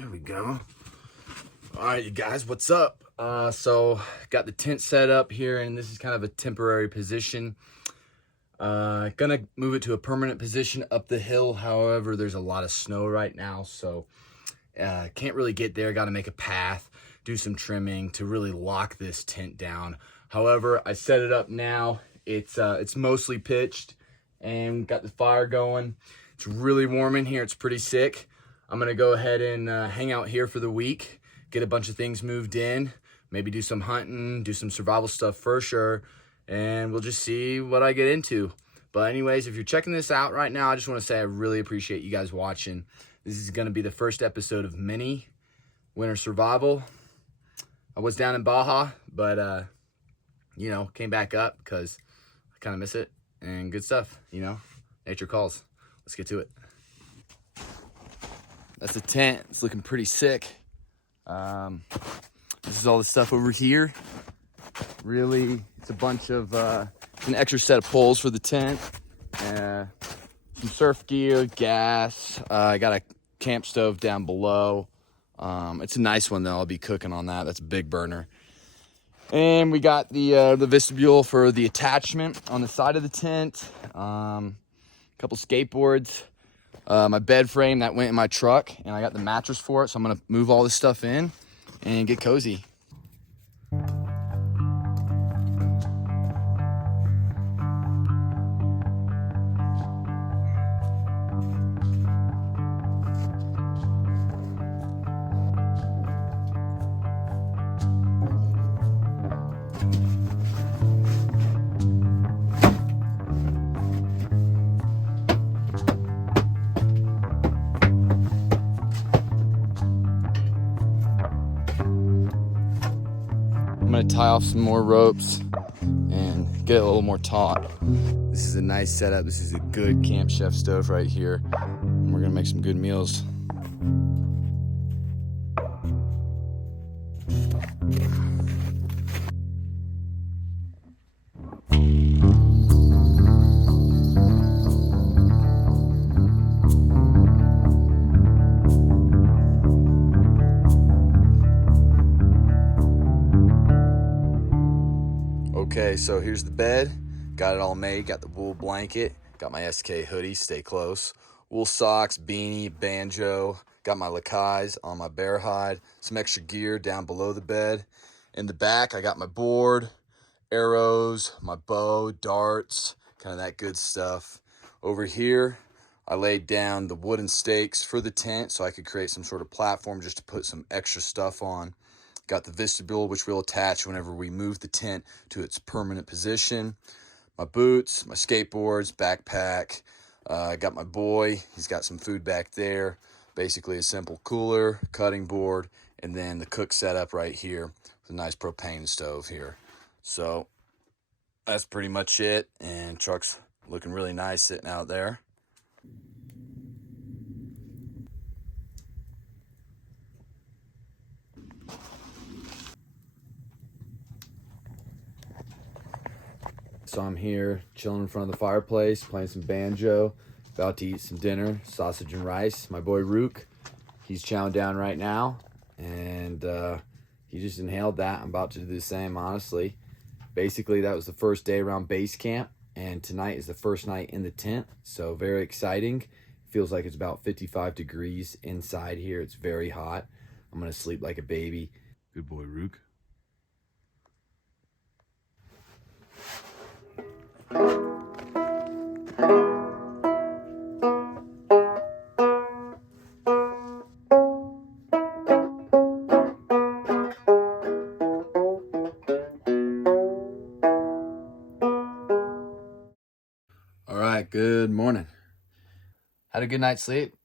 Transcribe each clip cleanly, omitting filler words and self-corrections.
There we go. All right, you guys, what's up? So got the tent set up here, and this is kind of a temporary position. Gonna move it to a permanent position up the hill. However, there's a lot of snow right now, so can't really get there. Got to make a path, do some trimming to really lock this tent down. However, I set it up now. It's mostly pitched and got the fire going. It's really warm in here. It's pretty sick. I'm gonna go ahead and hang out here for the week, get a bunch of things moved in, maybe do some hunting, do some survival stuff for sure, and we'll just see what I get into. But anyways, if you're checking this out right now, I just want to say I really appreciate you guys watching. This is going to be the first episode of mini winter survival. I was down in Baja, but came back up because I kind of miss it, and good stuff, nature calls. Let's get to it. That's the tent. It's looking pretty sick. This is all the stuff over here. Really, it's a bunch of an extra set of poles for the tent, some surf gear, gas. I got a camp stove down below. It's a nice one though. I'll be cooking on that. That's a big burner. And we got the vestibule for the attachment on the side of the tent. A couple skateboards. My bed frame that went in my truck, and I got the mattress for it, so I'm gonna move all this stuff in and get cozy. I'm gonna tie off some more ropes and get it a little more taut. This is a nice setup. This is a good Camp Chef stove right here. And we're gonna make some good meals. Okay, so here's the bed. Got it all made. Got the wool blanket. Got my SK hoodie, stay close. Wool socks, beanie, banjo. Got my lacais on my bear hide. Some extra gear down below the bed. In the back, I got my board, arrows, my bow, darts, kind of that good stuff. Over here, I laid down the wooden stakes for the tent so I could create some sort of platform just to put some extra stuff on. Got the vestibule, which we'll attach whenever we move the tent to its permanent position. My boots, my skateboards, backpack. Got my boy. He's got some food back there. Basically a simple cooler, cutting board, and then the cook setup right here with a nice propane stove here. So that's pretty much it. And truck's looking really nice sitting out there. So I'm here chilling in front of the fireplace, playing some banjo, about to eat some dinner, sausage and rice. My boy Rook, he's chowing down right now, and he just inhaled that. I'm about to do the same, honestly. Basically, that was the first day around base camp, and tonight is the first night in the tent, so very exciting. Feels like it's about 55 degrees inside here. It's very hot. I'm gonna sleep like a baby. Good boy, Rook. All right, good morning. Had a good night's sleep.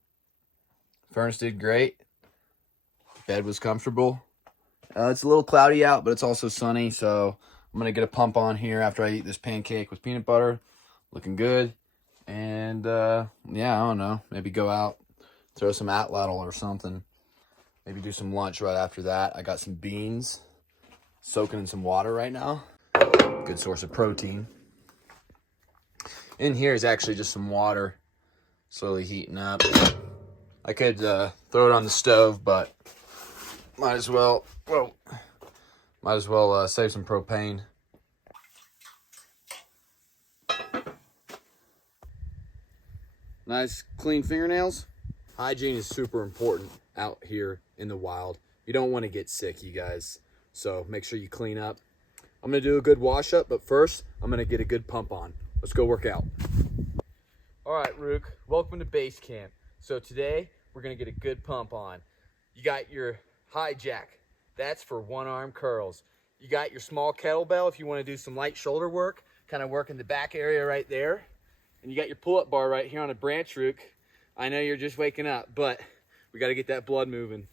Furnace did great. Bed was comfortable. It's a little cloudy out, but it's also sunny, so I'm gonna get a pump on here after I eat this pancake with peanut butter. Looking good. And yeah, I don't know, maybe go out, throw some atlatl or something. Maybe do some lunch right after that. I got some beans soaking in some water right now. Good source of protein. In here is actually just some water slowly heating up. I could throw it on the stove, but might as well, save some propane. Nice clean fingernails. Hygiene is super important out here in the wild. You don't want to get sick, you guys. So make sure you clean up. I'm gonna do a good wash up, but first I'm gonna get a good pump on. Let's go work out. All right, Rook, welcome to base camp. So today we're gonna get a good pump on. You got your high jack, that's for one arm curls. You got your small kettlebell if you wanna do some light shoulder work, kind of work in the back area right there. And you got your pull-up bar right here on a branch, Rook. I know you're just waking up, but we gotta get that blood moving.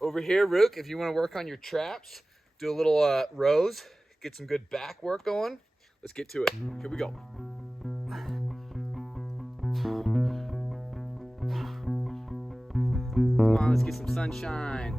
Over here, Rook, if you wanna work on your traps, do a little rows, get some good back work going. Let's get to it. Here we go. Come on, let's get some sunshine.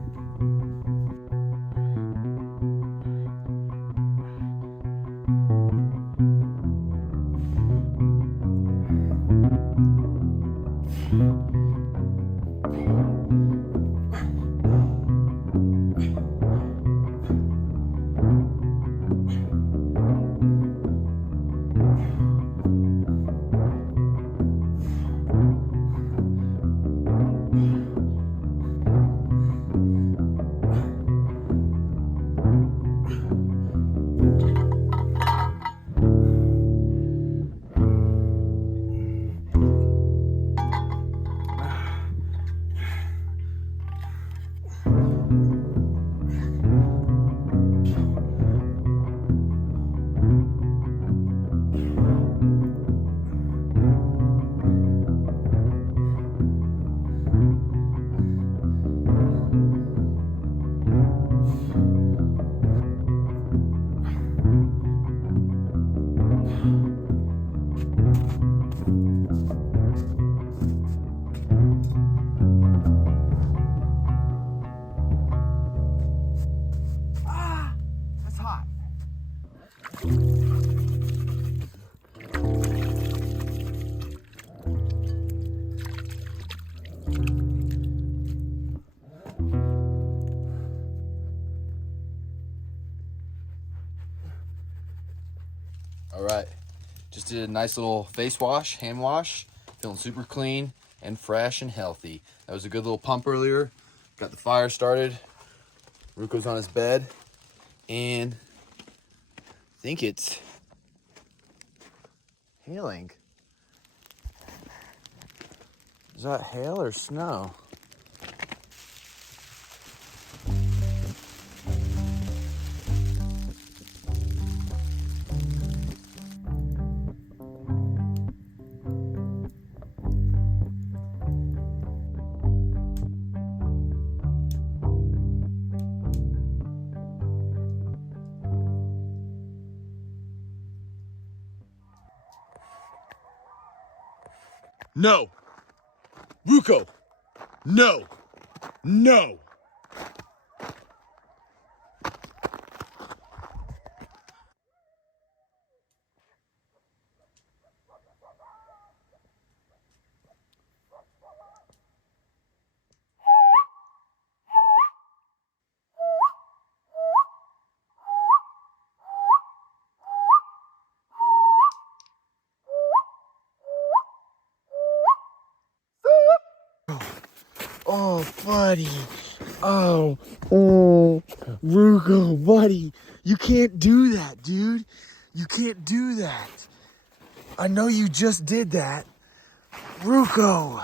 All right, just did a nice little face wash, hand wash, feeling super clean and fresh and healthy. That was a good little pump earlier. Got the fire started. Ruko's on his bed, and I think it's hailing. Is that hail or snow? No! Ruko! No! No! Oh, buddy. Oh, Ruko, buddy. You can't do that, dude. You can't do that. I know you just did that. Ruko,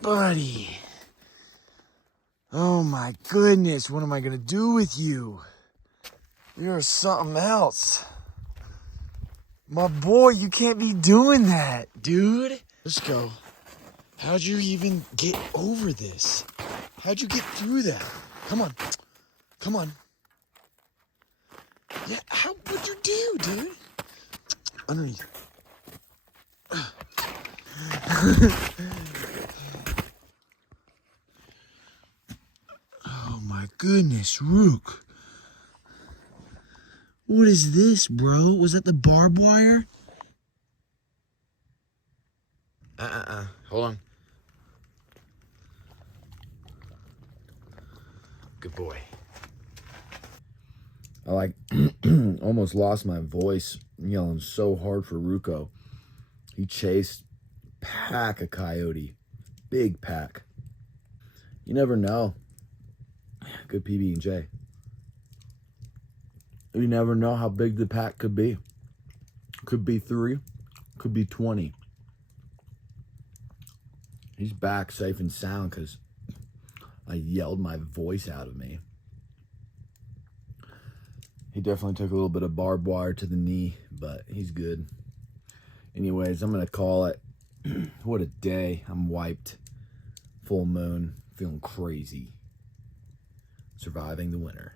buddy. Oh my goodness, what am I gonna do with you? You're something else. My boy, you can't be doing that, dude. Let's go. How'd you even get over this? How'd you get through that? Come on. Come on. Yeah, what'd you do, dude? Underneath. Oh my goodness, Rook. What is this, bro? Was that the barbed wire? Hold on. Good boy. I like almost lost my voice yelling so hard for Ruko. He chased pack of coyote, big pack. You never know. Good PB&J. You never know how big the pack could be. Could be 3, could be 20. He's back safe and sound because I yelled my voice out of me. He definitely took a little bit of barbed wire to the knee, but he's good. Anyways, I'm going to call it. What a day. I'm wiped. Full moon. Feeling crazy. Surviving the winter.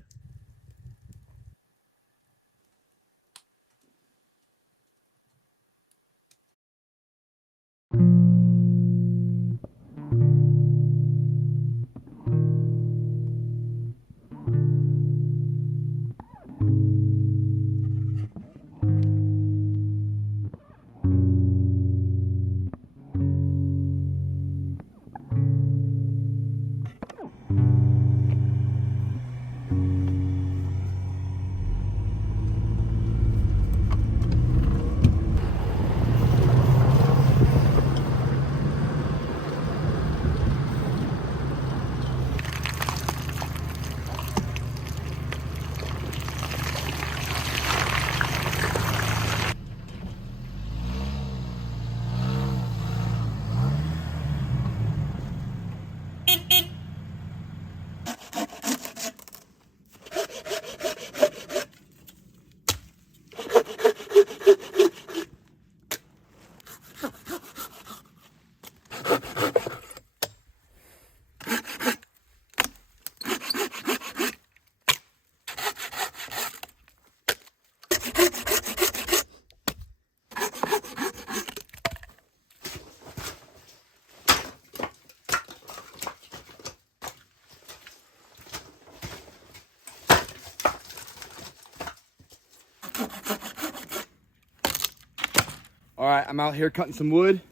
All right, I'm out here cutting some wood,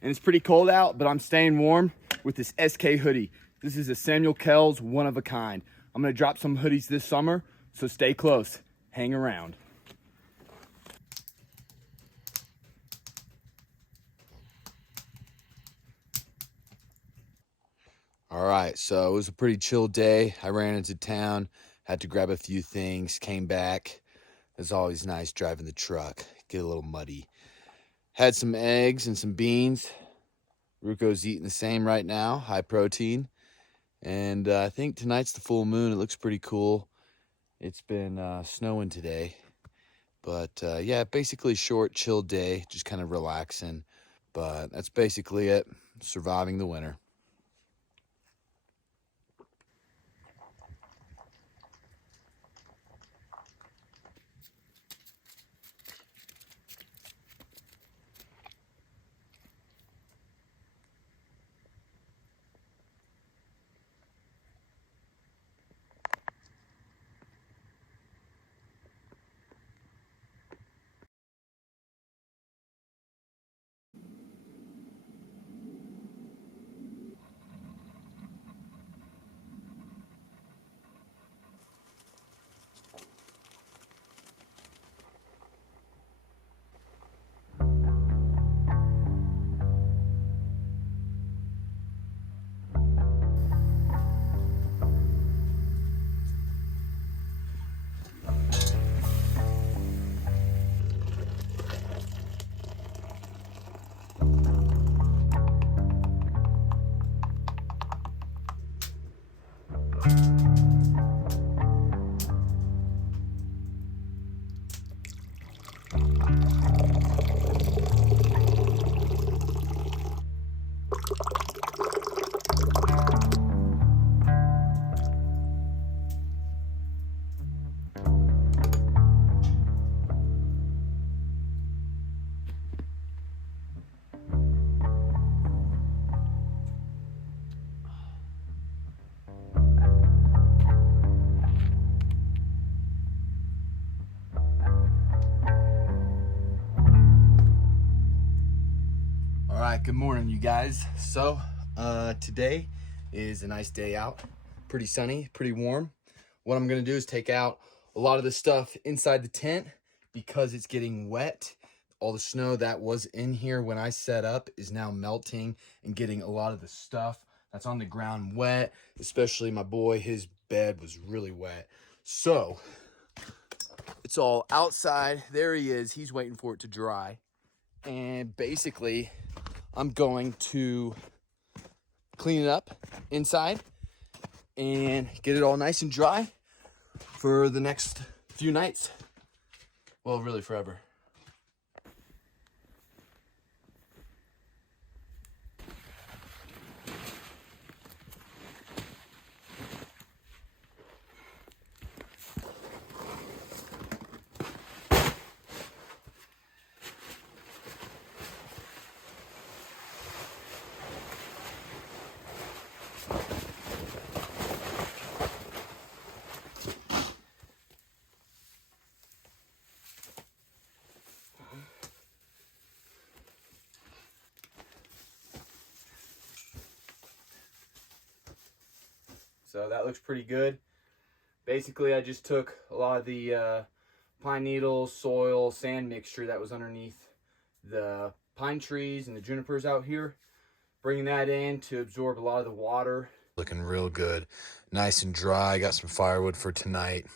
and it's pretty cold out, but I'm staying warm with this SK hoodie. This is a Samuel Kells, one of a kind. I'm gonna drop some hoodies this summer, so stay close, hang around. All right, so it was a pretty chill day. I ran into town, had to grab a few things, came back. It's always nice driving the truck, get a little muddy. Had some eggs and some beans. Ruko's eating the same right now, high protein. And I think tonight's the full moon. It looks pretty cool. It's been snowing today. But yeah, basically short, chill day, just kind of relaxing. But that's basically it, surviving the winter. All right, good morning, you guys. So today is a nice day out. pretty sunny, pretty warm. What I'm gonna do is take out a lot of the stuff inside the tent because it's getting wet. All the snow that was in here when I set up is now melting and getting a lot of the stuff that's on the ground wet, especially my boy, his bed was really wet. So it's all outside. There he is. He's waiting for it to dry. And basically, I'm going to clean it up inside and get it all nice and dry for the next few nights. Well, really forever. So that looks pretty good. Basically, I just took a lot of the pine needles, soil, sand mixture that was underneath the pine trees and the junipers out here, bringing that in to absorb a lot of the water. Looking real good. Nice and dry. Got some firewood for tonight.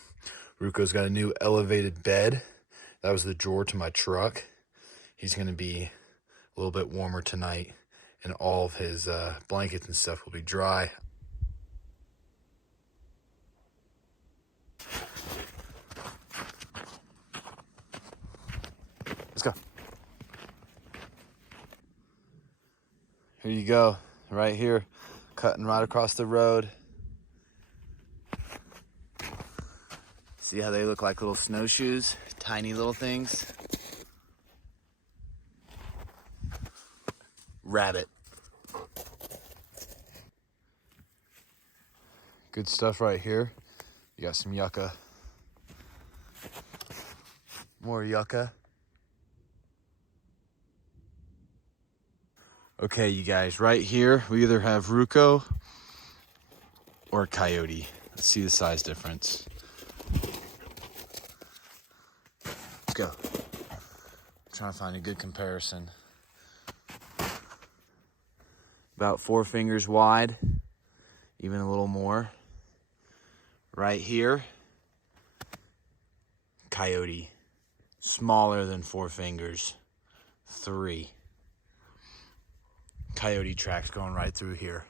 Ruko's got a new elevated bed. That was the drawer to my truck. He's going to be a little bit warmer tonight, and all of his blankets and stuff will be dry. Let's go. Here you go, right here, cutting right across the road. See how they look like little snowshoes? Tiny little things. Rabbit. Good stuff right here. You got some yucca. More yucca. Okay, you guys, right here, we either have Ruko or a coyote. Let's see the size difference. Let's go. I'm trying to find a good comparison. About 4 fingers wide, even a little more. Right here, coyote. Smaller than 4 fingers, 3. Coyote tracks going right through here.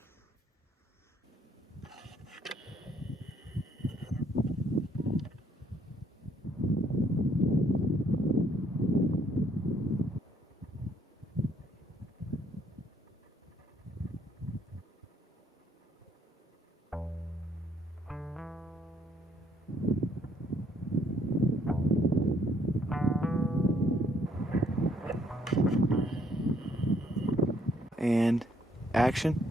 And action.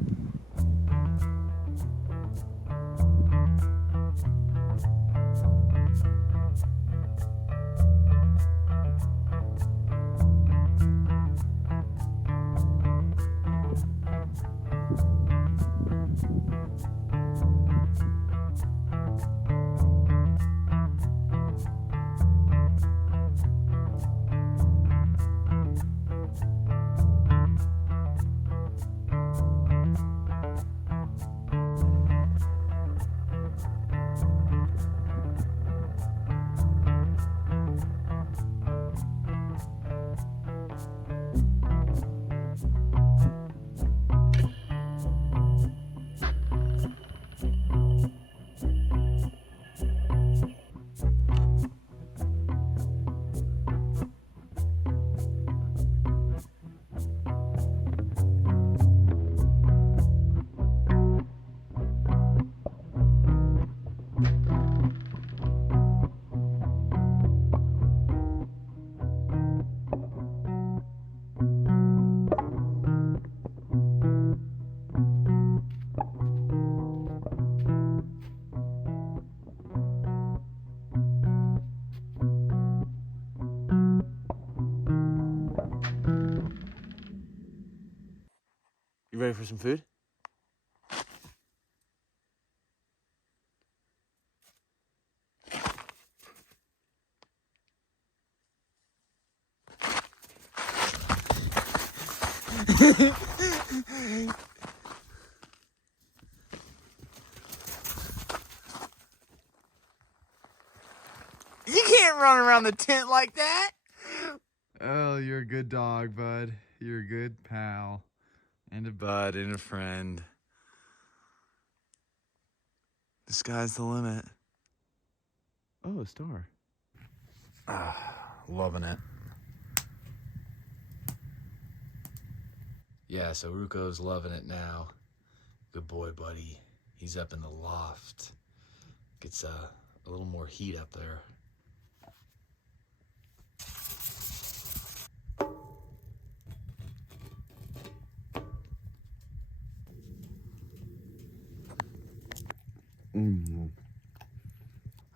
You ready for some food? You can't run around the tent like that. Oh, you're a good dog, bud. You're a good pal. And a bud and a friend. The sky's the limit. Oh, a star. Ah, loving it. Yeah, so Ruko's loving it now. Good boy, buddy. He's up in the loft. Gets a little more heat up there.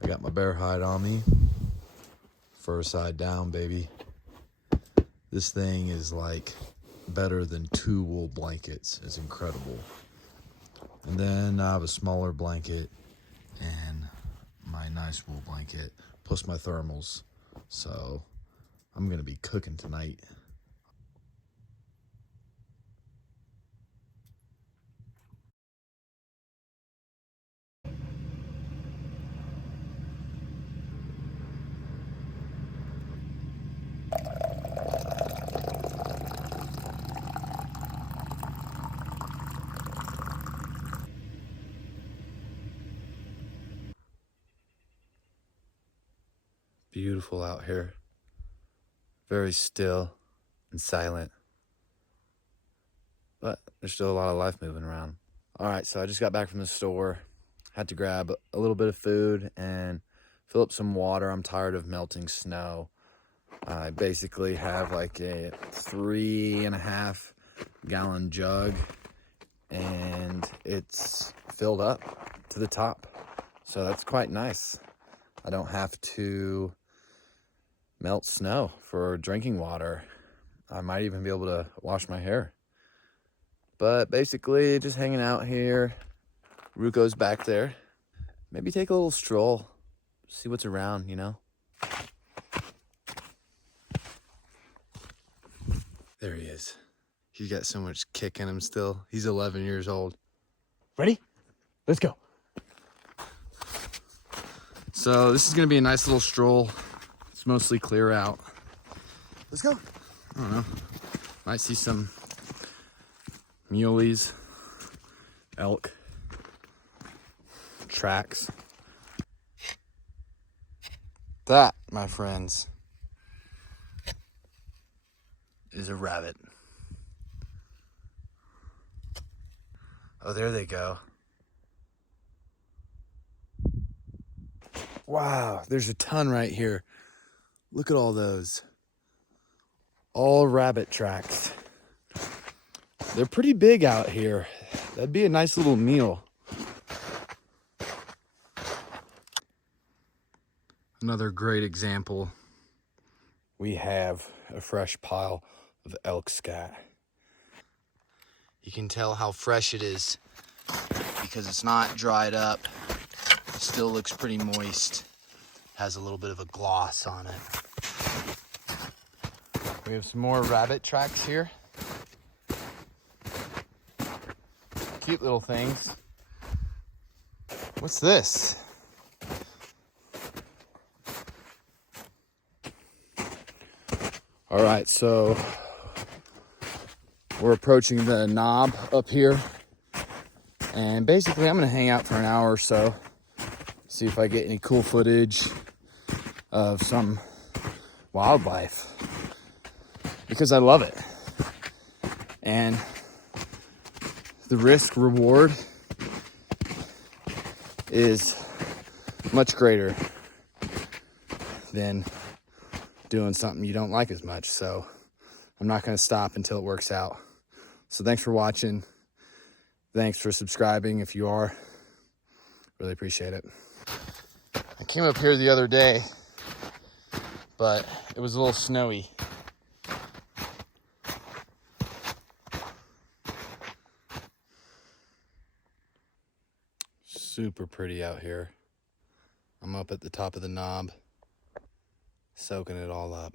I got my bear hide on me. Fur side down, baby. This thing is like better than 2 wool blankets. It's incredible. And then I have a smaller blanket and my nice wool blanket, plus my thermals. So I'm gonna be cooking tonight. Beautiful out here. Very still and silent. But there's still a lot of life moving around. All right, so I just got back from the store. Had to grab a little bit of food and fill up some water. I'm tired of melting snow. I basically have like a 3.5 gallon jug and it's filled up to the top. So that's quite nice. I don't have to melt snow for drinking water. I might even be able to wash my hair. But basically just hanging out here. Ruko's back there. Maybe take a little stroll, see what's around, you know? There he is. He's got so much kick in him still. He's 11 years old. Ready? Let's go. So this is gonna be a nice little stroll. It's mostly clear out. Let's go. I don't know. Might see some muleys, elk, tracks. That, my friends, is a rabbit. Oh, there they go. Wow, there's a ton right here. Look at all those. All rabbit tracks. They're pretty big out here. That'd be a nice little meal. Another great example. We have a fresh pile of elk scat. You can tell how fresh it is because it's not dried up. It still looks pretty moist. Has a little bit of a gloss on it. We have some more rabbit tracks here. Cute little things. What's this? All right, so we're approaching the knob up here. And basically I'm gonna hang out for an hour or so. See if I get any cool footage of some wildlife. Because I love it. And the risk reward is much greater than doing something you don't like as much. So I'm not going to stop until it works out. So thanks for watching. Thanks for subscribing if you are. Really appreciate it. I came up here the other day, but it was a little snowy. Super pretty out here. I'm up at the top of the knob, soaking it all up.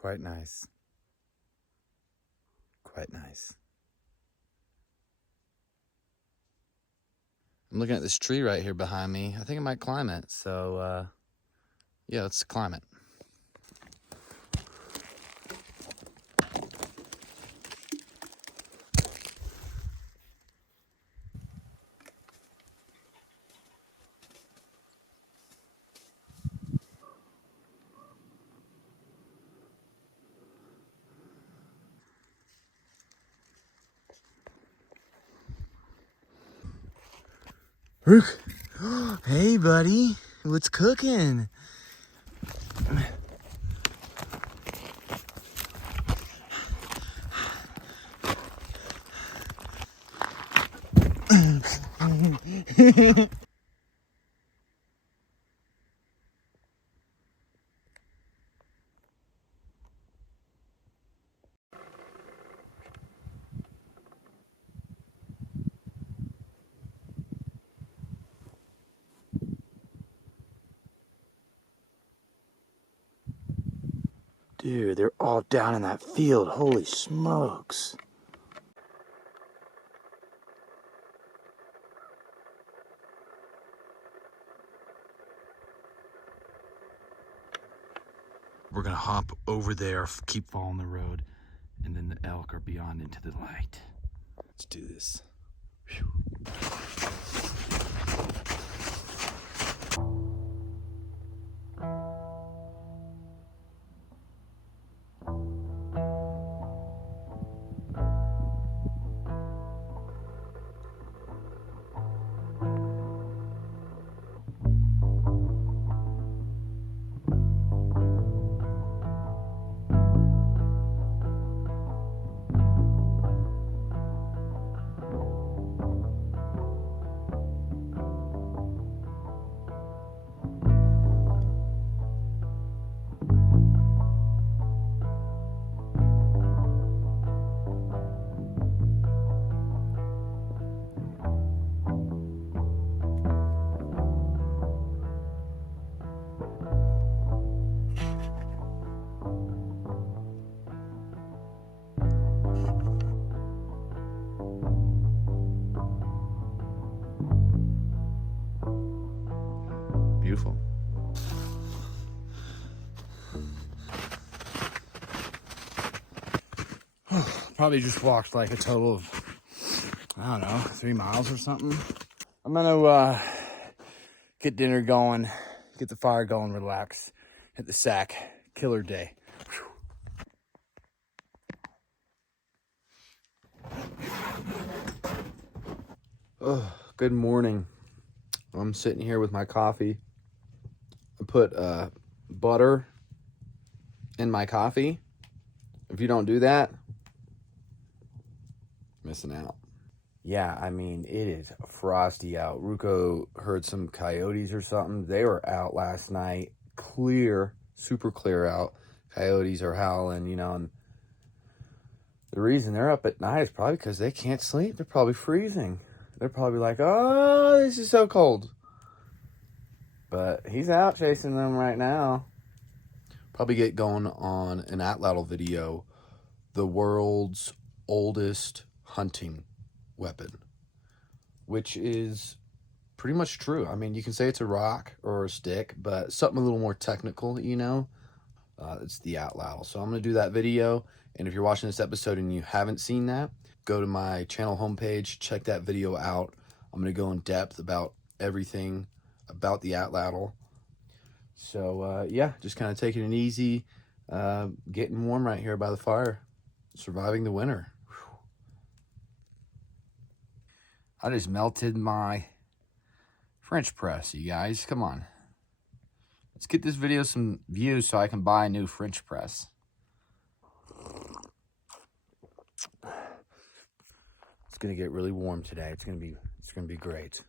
Quite nice. Quite nice. I'm looking at this tree right here behind me. I think I might climb it. So, yeah, let's climb it. Rook. Hey, buddy. What's cooking? Dude, they're all down in that field. Holy smokes. We're gonna hop over there, keep following the road, and then the elk are beyond into the light. Let's do this. Whew. Beautiful. Probably just walked like a total of, I don't know, 3 miles or something. I'm gonna get dinner going, get the fire going, relax, hit the sack. Killer day. Oh, good morning. I'm sitting here with my coffee. I put butter in my coffee. If you don't do that, missing out. Yeah, I mean, it is frosty out. Ruko heard some coyotes or something. They were out last night. Clear, super clear out. Coyotes are howling, you know, and the reason they're up at night is probably because they can't sleep. They're probably freezing. They're probably like, oh, this is so cold. But he's out chasing them right now. Probably get going on an atlatl video, the world's oldest hunting weapon, which is pretty much true. I mean, you can say it's a rock or a stick, but something a little more technical, you know, it's the atlatl. So I'm going to do that video. And if you're watching this episode and you haven't seen that, go to my channel homepage, check that video out. I'm going to go in depth about everything about the atlatl. So, yeah, just kind of taking it easy, getting warm right here by the fire, surviving the winter. Whew. I just melted my French press, you guys. Come on. Let's get this video some views so I can buy a new French press. It's going to get really warm today. It's going to be great.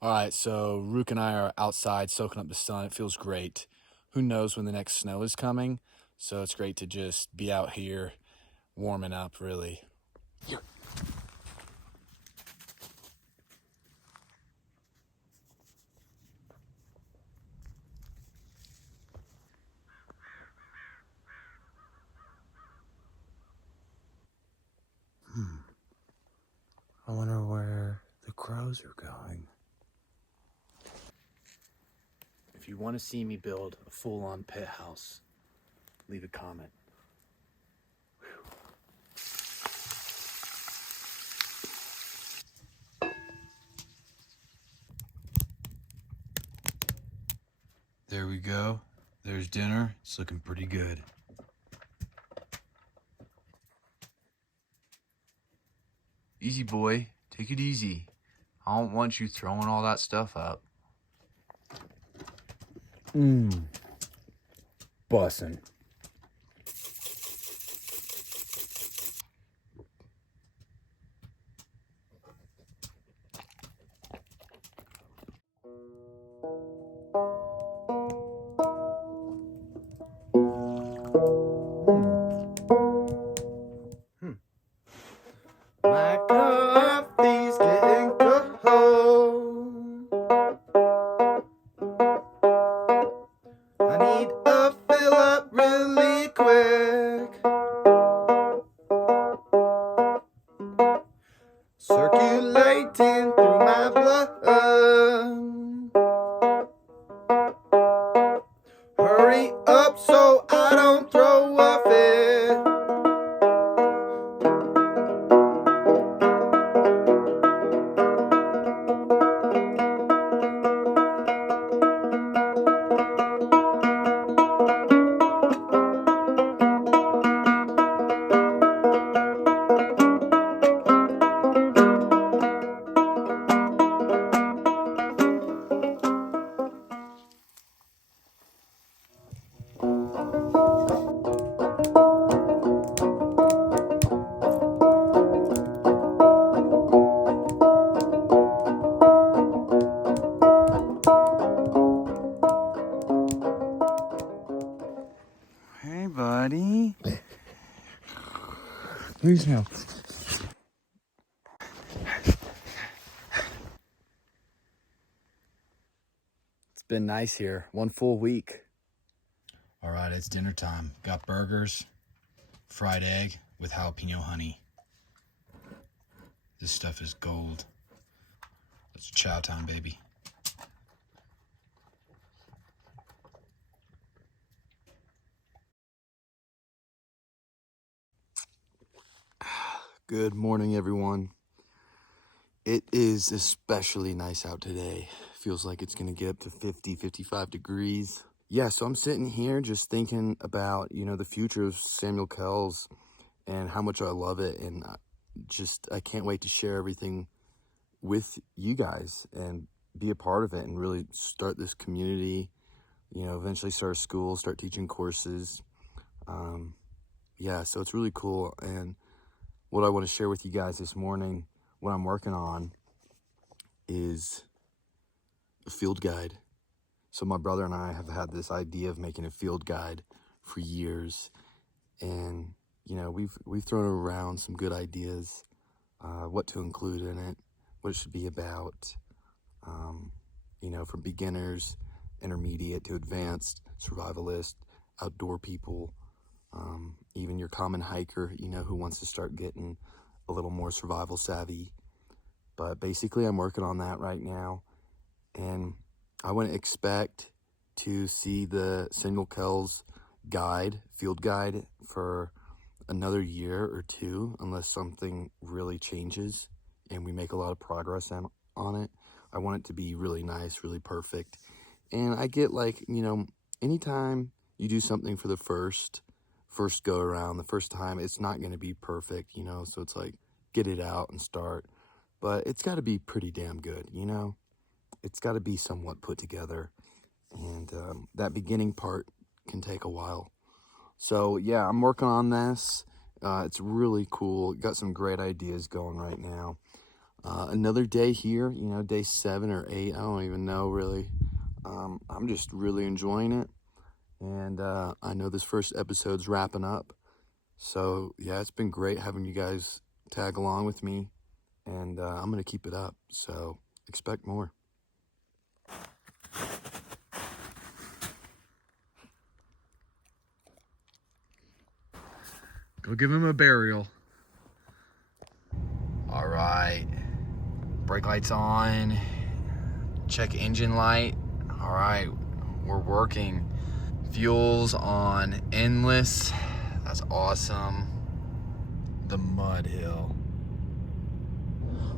All right, so Rook and I are outside soaking up the sun. It feels great. Who knows when the next snow is coming? So it's great to just be out here warming up, really. Here. I wonder where the crows are going. If you want to see me build a full-on pet house, leave a comment. There we go. There's dinner. It's looking pretty good. Easy, boy. Take it easy. I don't want you throwing all that stuff up. Bussin'. My coffee's getting cold. I need a fill up really quick. Circulating through my blood. Hurry up so I don't throw a fit. Hey, buddy. Please no. It's been nice here. One full week. All right, it's dinner time. Got burgers, fried egg with jalapeno honey. This stuff is gold. It's chow time, baby. Good morning, everyone. It is especially nice out today. Feels like it's gonna get up to 50, 55 degrees. Yeah, so I'm sitting here just thinking about, the future of Samuel Kells and how much I love it. And I can't wait to share everything with you guys and be a part of it and really start this community, eventually start a school, start teaching courses. Yeah, so it's really cool. And what I want to share with you guys this morning, what I'm working on, is a field guide. So my brother and I have had this idea of making a field guide for years, and we've thrown around some good ideas, what to include in it, what it should be about, from beginners, intermediate to advanced, survivalist, outdoor people, even your common hiker, who wants to start getting a little more survival savvy. But basically, I'm working on that right now, and I wouldn't expect to see the Samuel Kells field guide, for another year or two, unless something really changes and we make a lot of progress on it. I want it to be really nice, really perfect. And I get anytime you do something for the first go around, the first time, it's not going to be perfect, so it's like, get it out and start. But it's got to be pretty damn good, It's got to be somewhat put together. And that beginning part can take a while. So yeah, I'm working on this. It's really cool. Got some great ideas going right now. Another day here, day 7 or 8. I don't even know really. I'm just really enjoying it. And I know this first episode's wrapping up. So yeah, it's been great having you guys tag along with me, and I'm gonna keep it up, so expect more. Go give him a burial. All right, brake lights on, check engine light. All right, we're working. Fuel's on endless. That's awesome. The mud hill.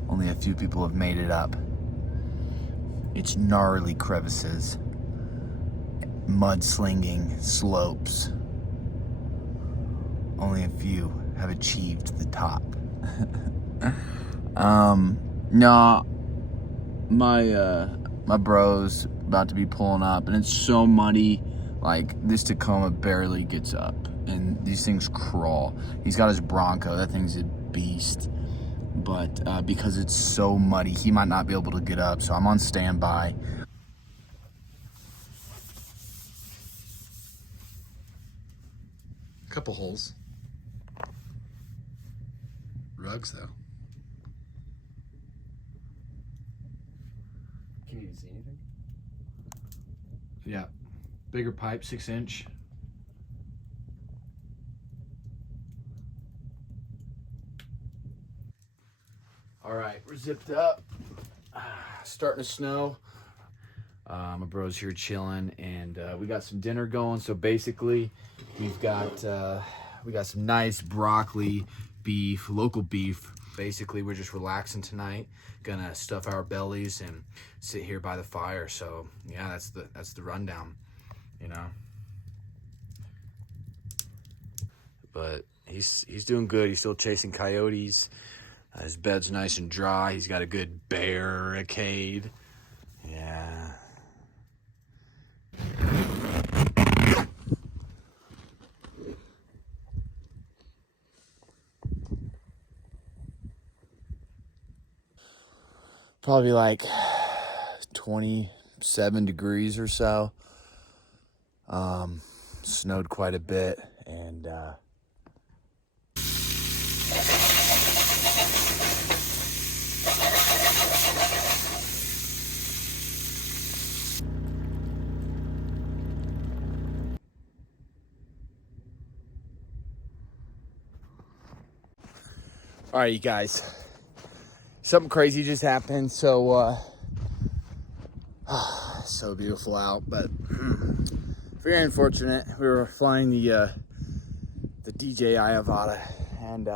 Only a few people have made it up. It's gnarly crevices, mudslinging slopes. Only a few have achieved the top. No, my bro's about to be pulling up, and it's so muddy. Like, this Tacoma barely gets up, and these things crawl. He's got his Bronco. That thing's a beast. But because it's so muddy, he might not be able to get up, so I'm on standby. Couple holes. Rugs, though. Can you see anything? Yeah. Bigger pipe, 6-inch. All right, we're zipped up. Starting to snow. My bro's here chilling, and we got some dinner going. So basically, we've got some nice broccoli beef, local beef. Basically, we're just relaxing tonight. Gonna stuff our bellies and sit here by the fire. So yeah, that's the rundown, you know. But he's doing good. He's still chasing coyotes. His bed's nice and dry. He's got a good barricade. Yeah. Probably like 27 degrees or so. Snowed quite a bit, and all right, you guys, something crazy just happened. So so beautiful out, but very unfortunate. We were flying the DJI Avata and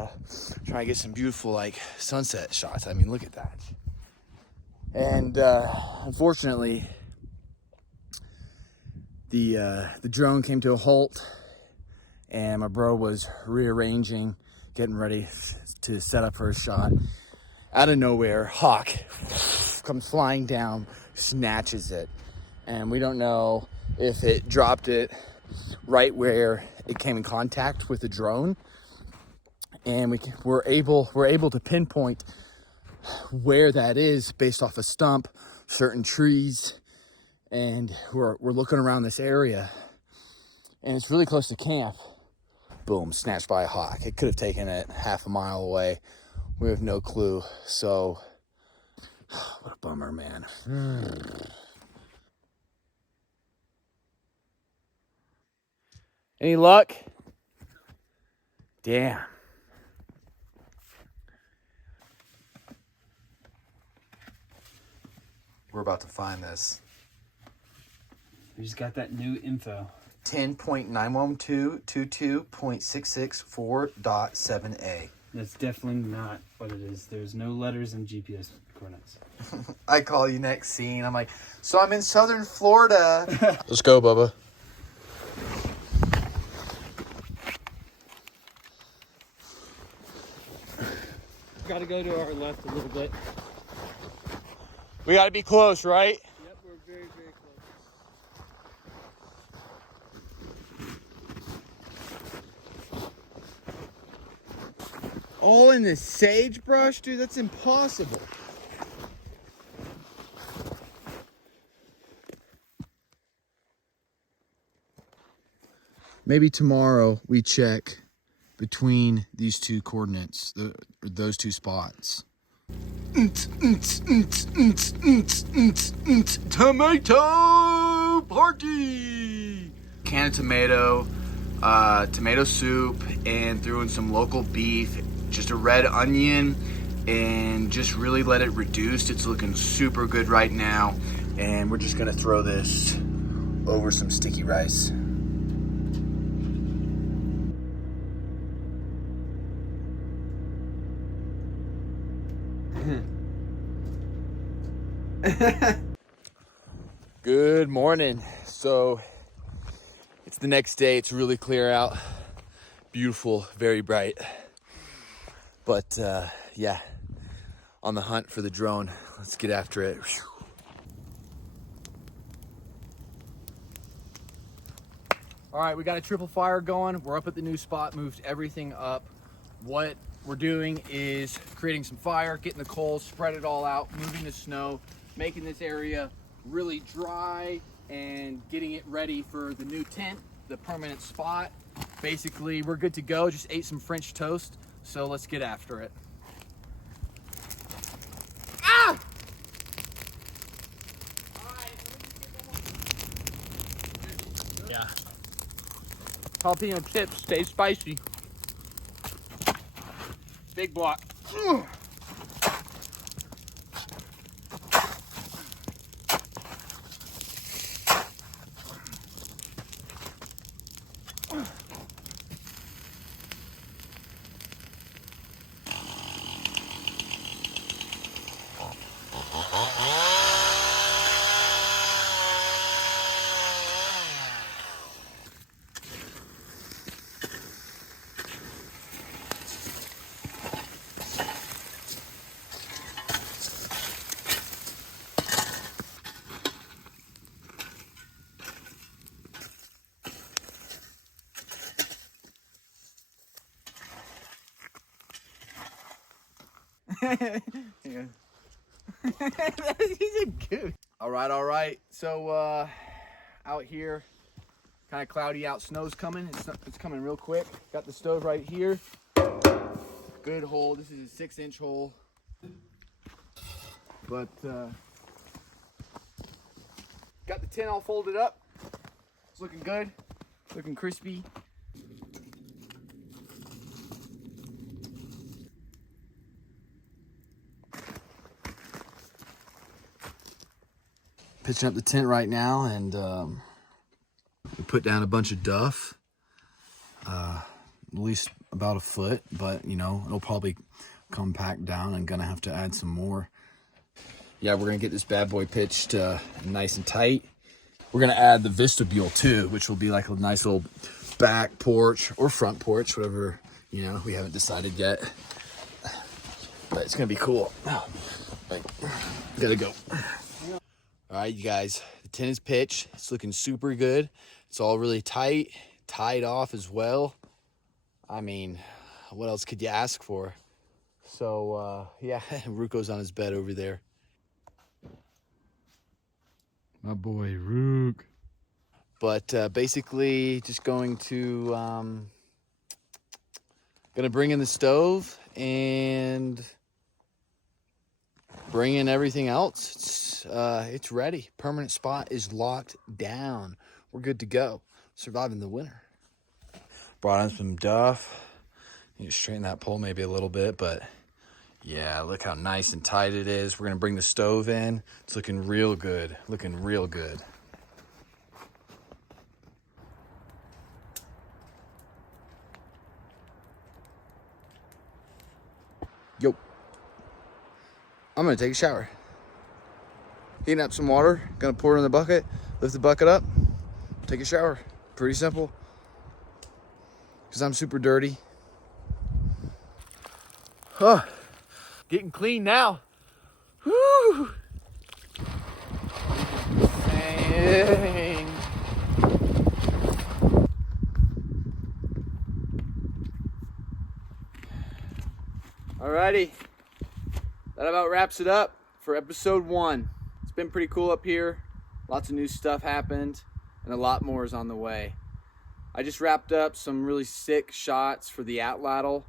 trying to get some beautiful like sunset shots. I mean, look at that. And unfortunately, the drone came to a halt, and my bro was rearranging, getting ready to set up for a shot. Out of nowhere, hawk comes flying down, snatches it, and we don't know if it dropped it right where it came in contact with the drone, and we're able to pinpoint where that is based off a stump, certain trees, and we're looking around this area, and it's really close to camp. Boom, snatched by a hawk. It could have taken it half a mile away. We have no clue. So, what a bummer, man. Any luck? Damn. We're about to find this. We just got that new info. 10.91222.664.7a. That's definitely not what it is. There's no letters in GPS coordinates. I call you next scene. I'm like, so I'm in southern Florida. Let's go, Bubba. Got to go to our left a little bit. We got to be close, right? Yep, we're very, very close. All in the sagebrush, dude. That's impossible. Maybe tomorrow we check between these two coordinates, those two spots. Tomato party! Can of tomato, tomato soup, and threw in some local beef, just a red onion, and just really let it reduce. It's looking super good right now, and we're just gonna throw this over some sticky rice. Good morning. So it's the next day. It's really clear out, beautiful, very bright. But yeah, on the hunt for the drone. Let's get after it. All right, we got a triple fire going. We're up at the new spot, moved everything up. What we're doing is creating some fire, getting the coals, spread it all out, moving the snow, making this area really dry, and getting it ready for the new tent, the permanent spot. Basically, we're good to go. Just ate some French toast, so let's get after it. Ah! Yeah. Jalapeno chips stay spicy. Big block. Yeah. He's a good. All right. So out here, kind of cloudy out. Snow's coming. It's coming real quick. Got the stove right here. Good hole. This is a 6-inch hole. But got the tent all folded up. It's looking good. Looking crispy. Pitching up the tent right now, and we put down a bunch of duff, at least about a foot, but you know, it'll probably compact down and gonna have to add some more. Yeah, we're gonna get this bad boy pitched nice and tight. We're gonna add the vestibule too, which will be like a nice little back porch or front porch, whatever, you know, we haven't decided yet, but it's gonna be cool. Like, gotta go. All right, you guys, the tent is pitched. It's looking super good. It's all really tight, tied off as well. I mean, what else could you ask for? So, yeah, Ruko's on his bed over there. My boy, Rook. But basically, just going to gonna bring in the stove and bring in everything else. It's ready. Permanent spot is locked down. We're good to go. Surviving the winter. Brought in some duff. You need to straighten that pole maybe a little bit, but yeah, look how nice and tight it is. We're gonna bring the stove in. It's looking real good. Looking real good. Yo. I'm gonna take a shower. Heating up some water, gonna pour it in the bucket, lift the bucket up, take a shower. Pretty simple. Because I'm super dirty. Huh. Getting clean now. Woo! Dang. Alrighty. That about wraps it up for episode 1. It's been pretty cool up here. Lots of new stuff happened, and a lot more is on the way. I just wrapped up some really sick shots for the atlatl.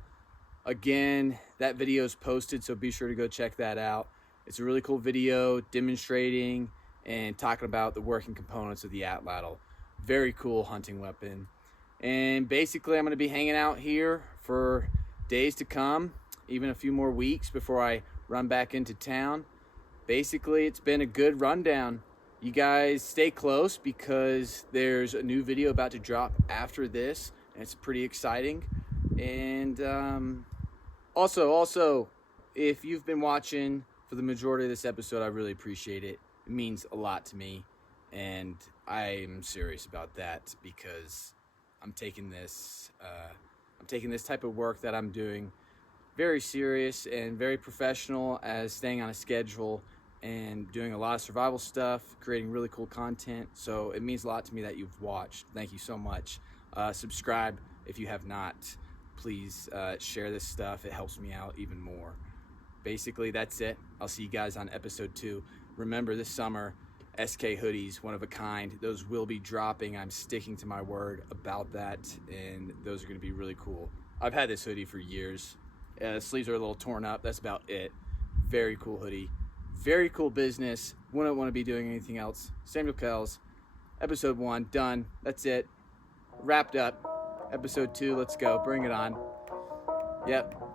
Again, that video is posted, so be sure to go check that out. It's a really cool video demonstrating and talking about the working components of the atlatl. Very cool hunting weapon. And basically, I'm going to be hanging out here for days to come, even a few more weeks before I run back into town. Basically, it's been a good rundown. You guys stay close because there's a new video about to drop after this, and it's pretty exciting. And also, if you've been watching for the majority of this episode, I really appreciate it. It means a lot to me, and I'm serious about that because I'm taking this type of work that I'm doing very serious and very professional, as staying on a schedule and doing a lot of survival stuff, creating really cool content. So it means a lot to me that you've watched. Thank you so much. Subscribe if you have not. Please share this stuff. It helps me out even more. Basically, that's it. I'll see you guys on episode 2. Remember, this summer, SK hoodies, one of a kind. Those will be dropping. I'm sticking to my word about that, and those are going to be really cool. I've had this hoodie for years. The sleeves are a little torn up. That's about it. Very cool hoodie. Very cool business. Wouldn't want to be doing anything else. Samuel Kells, episode 1, done. That's it. Wrapped up. Episode 2, let's go. Bring it on. Yep.